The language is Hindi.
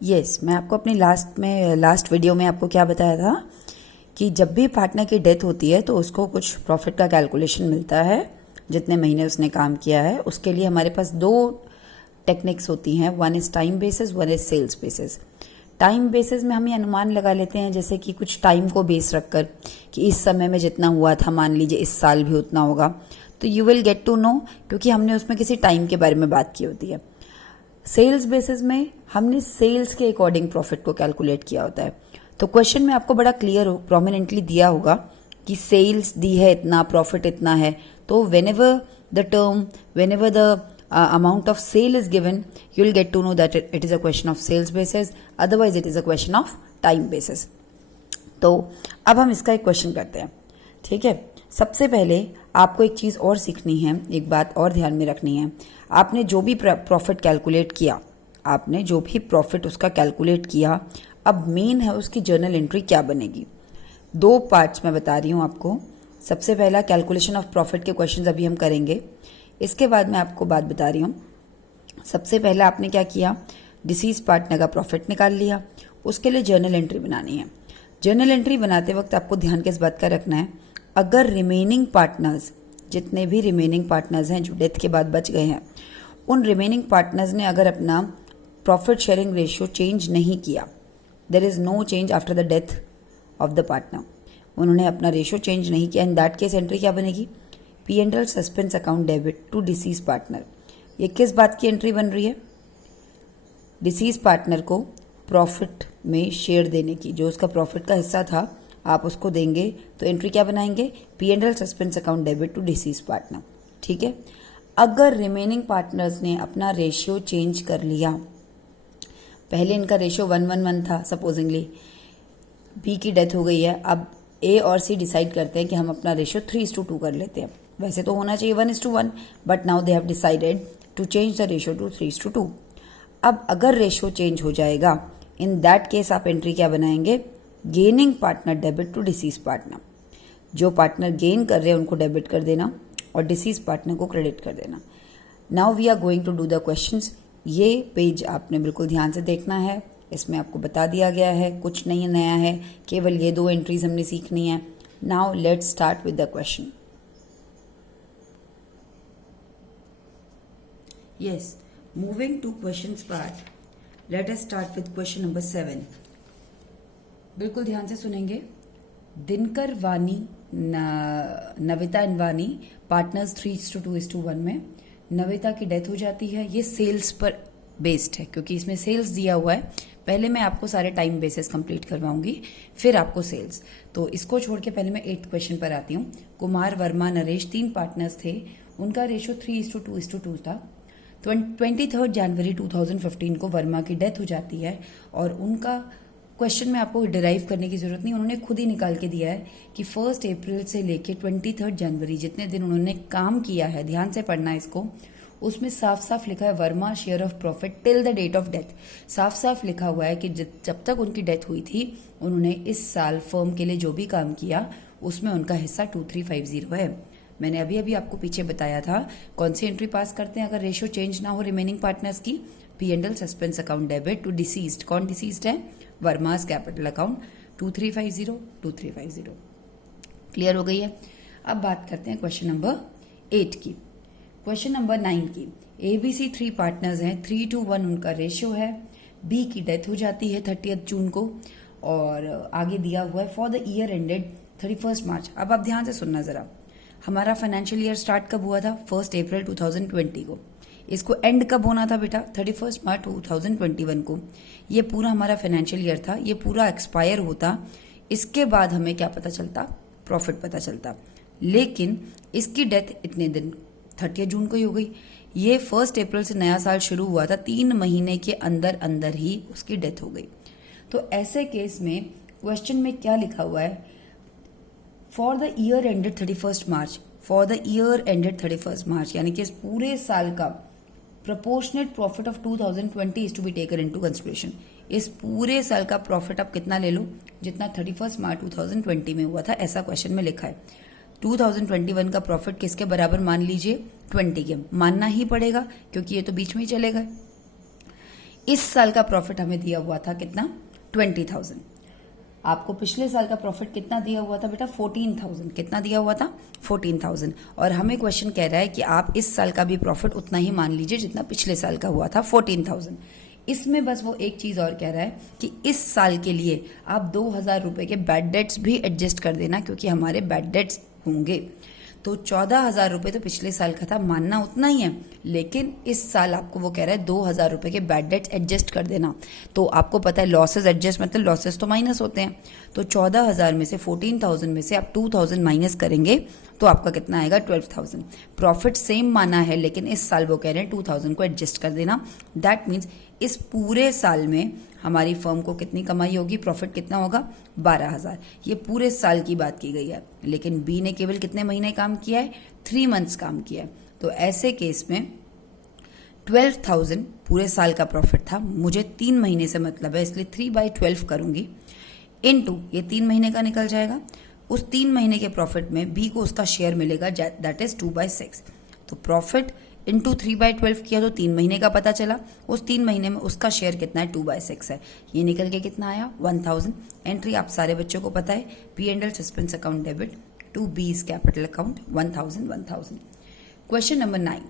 मैं आपको अपनी लास्ट वीडियो में आपको क्या बताया था कि जब भी पार्टनर की डेथ होती है तो उसको कुछ प्रॉफिट का कैलकुलेशन मिलता है जितने महीने उसने काम किया है। उसके लिए हमारे पास दो टेक्निक्स होती हैं, one is time basis, one is sales basis. Time basis में हम ये अनुमान लगा लेते हैं जैसे कि कुछ टाइम को बेस रखकर कि इस समय में जितना हुआ था, मान लीजिए इस साल भी उतना होगा, तो you will get to know क्योंकि हमने उसमें किसी टाइम के बारे में बात की होती है। सेल्स बेसिस में हमने सेल्स के अकॉर्डिंग प्रॉफिट को कैलकुलेट किया होता है। तो क्वेश्चन में आपको बड़ा क्लियर प्रोमिनेंटली दिया होगा कि सेल्स दी है इतना, प्रॉफिट इतना है। तो whenever the amount of sale is given, you will get to know that it is a question of sales basis, otherwise it is a question of time basis. तो अब हम इसका एक क्वेश्चन करते हैं, ठीक है। सबसे पहले आपको एक चीज और सीखनी है, एक बात और ध्यान में रखनी है। आपने जो भी प्रॉफिट कैलकुलेट किया, आपने जो भी प्रॉफिट उसका कैलकुलेट किया, अब मेन है उसकी जर्नल एंट्री क्या बनेगी। दो पार्ट्स में बता रही हूं आपको। सबसे पहला कैलकुलेशन ऑफ प्रॉफिट के क्वेश्चंस अभी हम करेंगे, इसके बाद मैं आपको बात बता रही हूं। सबसे पहला आपने क्या किया, डिसीज पार्टनर का प्रॉफिट निकाल लिया, उसके लिए जर्नल एंट्री बनानी है। जर्नल एंट्री बनाते वक्त आपको ध्यान किस बात का रखना है, अगर रिमेनिंग पार्टनर्स, जितने भी रिमेनिंग पार्टनर्स हैं जो डेथ के बाद बच गए हैं, उन रिमेनिंग पार्टनर्स ने अगर अपना प्रॉफिट शेयरिंग रेशियो चेंज नहीं किया, there is no change after the death of the partner, उन्होंने अपना रेशियो चेंज नहीं किया, इन दैट केस एंट्री क्या बनेगी, P&L suspense account debit to deceased partner. ये किस बात की एंट्री बन रही है, डिसीज पार्टनर को प्रॉफिट में शेयर देने की, जो उसका प्रॉफिट का हिस्सा था आप उसको देंगे, तो एंट्री क्या बनाएंगे, P&L suspense account debit to deceased partner, ठीक है। अगर रिमेनिंग पार्टनर्स ने अपना रेशियो चेंज कर लिया, पहले इनका रेशियो 1:1 था, सपोजिंगली बी की डेथ हो गई है, अब ए और सी डिसाइड करते हैं कि हम अपना रेशियो 3:2 कर लेते हैं। वैसे तो होना चाहिए 1:1, but now they have decided to change the ratio to 3:2। अब अगर रेशियो चेंज हो जाएगा, इन दैट केस आप एंट्री क्या बनाएंगे, gaining partner debit to deceased partner. जो पार्टनर गेन कर रहे हैं उनको डेबिट कर देना और डिसीज पार्टनर को क्रेडिट कर देना। Now we are going to do the questions. ये पेज आपने बिल्कुल ध्यान से देखना है, इसमें आपको बता दिया गया है, कुछ नहीं नया है, केवल ये दो एंट्रीज हमने सीखनी है। Now let's start with the question. Yes, moving two questions part, let us start with question number 7। बिल्कुल ध्यान से सुनेंगे। दिनकर वानी नविता इनवानी पार्टनर्स 3:2:1 में नविता की डेथ हो जाती है। ये सेल्स पर बेस्ड है क्योंकि इसमें सेल्स दिया हुआ है। पहले मैं आपको सारे टाइम बेसिस कंप्लीट करवाऊंगी, फिर आपको सेल्स। तो इसको छोड़ के पहले मैं 8th क्वेश्चन पर आती हूँ। कुमार, वर्मा, नरेश 3 पार्टनर्स थे, उनका रेशियो 3:2:2 था। 23 जनवरी 2015 को वर्मा की डेथ हो जाती है और उनका क्वेश्चन में आपको डिराइव करने की जरूरत नहीं, उन्होंने खुद ही निकाल के दिया है कि 1 अप्रैल से लेके 23 जनवरी जितने दिन उन्होंने काम किया है, ध्यान से पढ़ना है इसको, उसमें साफ साफ लिखा है Verma share of profit till the date of death. साफ साफ लिखा हुआ है कि जब तक उनकी डेथ हुई थी उन्होंने इस साल फर्म के लिए जो भी काम किया उसमें उनका हिस्सा 2350 है। मैंने अभी अभी आपको पीछे बताया था कौन सी एंट्री पास करते हैं अगर रेशियो चेंज ना हो रिमेनिंग पार्टनर्स की, P&L suspense account debit to deceased. कौन डिसीज्ड है, वर्मास कैपिटल अकाउंट 2350। क्लियर हो गई है। अब बात करते हैं क्वेश्चन नंबर 8 की। क्वेश्चन नंबर 9 की, ABC 3 पार्टनर्स हैं, 3:1 उनका रेशियो है। बी की डेथ हो जाती है 30 जून को और आगे दिया हुआ है फॉर द ईयर एंडेड 31 मार्च। अब आप ध्यान से सुनना जरा, हमारा फाइनेंशियल ईयर स्टार्ट कब हुआ था, 1 अप्रैल 2020 को। इसको एंड कब होना था बेटा, 31 मार्च 2021 को। ये पूरा हमारा फाइनेंशियल ईयर था, ये पूरा एक्सपायर होता, इसके बाद हमें क्या पता चलता, प्रॉफिट पता चलता। लेकिन इसकी डेथ इतने दिन 30 जून को ही हो गई। ये 1 अप्रैल से नया साल शुरू हुआ था, 3 महीने के अंदर अंदर ही उसकी डेथ हो गई। तो ऐसे केस में क्वेश्चन में क्या लिखा हुआ है, for the year ended 31 March, for the year ended 31 मार्च, यानी कि इस पूरे साल का proportionate profit of 2020 is to be taken into consideration। इस पूरे साल का प्रॉफिट आप कितना ले लो, जितना 31 मार्च 2020 में हुआ था, ऐसा क्वेश्चन में लिखा है। 2021 का प्रॉफिट किसके बराबर मान लीजिए, 20 के। मानना ही पड़ेगा क्योंकि ये तो बीच में ही चले गए। इस साल का प्रॉफिट हमें दिया हुआ था कितना, 20,000। आपको पिछले साल का प्रॉफिट कितना दिया हुआ था बेटा, 14,000। कितना दिया हुआ था, 14,000। और हमें क्वेश्चन कह रहा है कि आप इस साल का भी प्रॉफिट उतना ही मान लीजिए जितना पिछले साल का हुआ था, 14,000। इसमें बस वो एक चीज और कह रहा है कि इस साल के लिए आप 2,000 रुपए के बैड डेट्स भी एडजस्ट कर देना, क्योंकि हमारे बैड डेट्स होंगे। तो 14,000 रुपए तो पिछले साल का था, मानना उतना ही है, लेकिन इस साल आपको वो कह रहा है 2,000 रुपए के बैड डेट्स एडजस्ट कर देना। तो आपको पता है लॉसेस एडजस्ट मतलब लॉसेस तो माइनस होते हैं। तो 14,000 में से 14,000 में से आप 2,000 माइनस करेंगे तो आपका कितना आएगा, 12,000। प्रॉफिट सेम माना है, लेकिन इस साल वो कह रहे हैं 2,000 को एडजस्ट कर देना। दैट मीन्स इस पूरे साल में हमारी फर्म को कितनी कमाई होगी, प्रॉफिट कितना होगा, 12,000। ये पूरे साल की बात की गई है, लेकिन बी ने केवल कितने महीने काम किया है, 3 मंथ्स काम किया है। तो ऐसे केस में 12,000 पूरे साल का प्रॉफिट था, मुझे 3 महीने से मतलब है, इसलिए 3/12 करूंगी, इनटू ये 3 महीने का निकल जाएगा। उस 3 महीने के प्रॉफिट में बी को उसका शेयर मिलेगा, दैट इज 2/6। तो प्रॉफिट इंटू 3/12 किया तो 3 महीने का पता चला, उस 3 महीने में उसका शेयर कितना है, 2/6 है। ये निकल के कितना आया, 1,000। एंट्री आप सारे बच्चों को पता है, P&L suspense account debit to B's capital account, 1,000 1,000। Question number 9,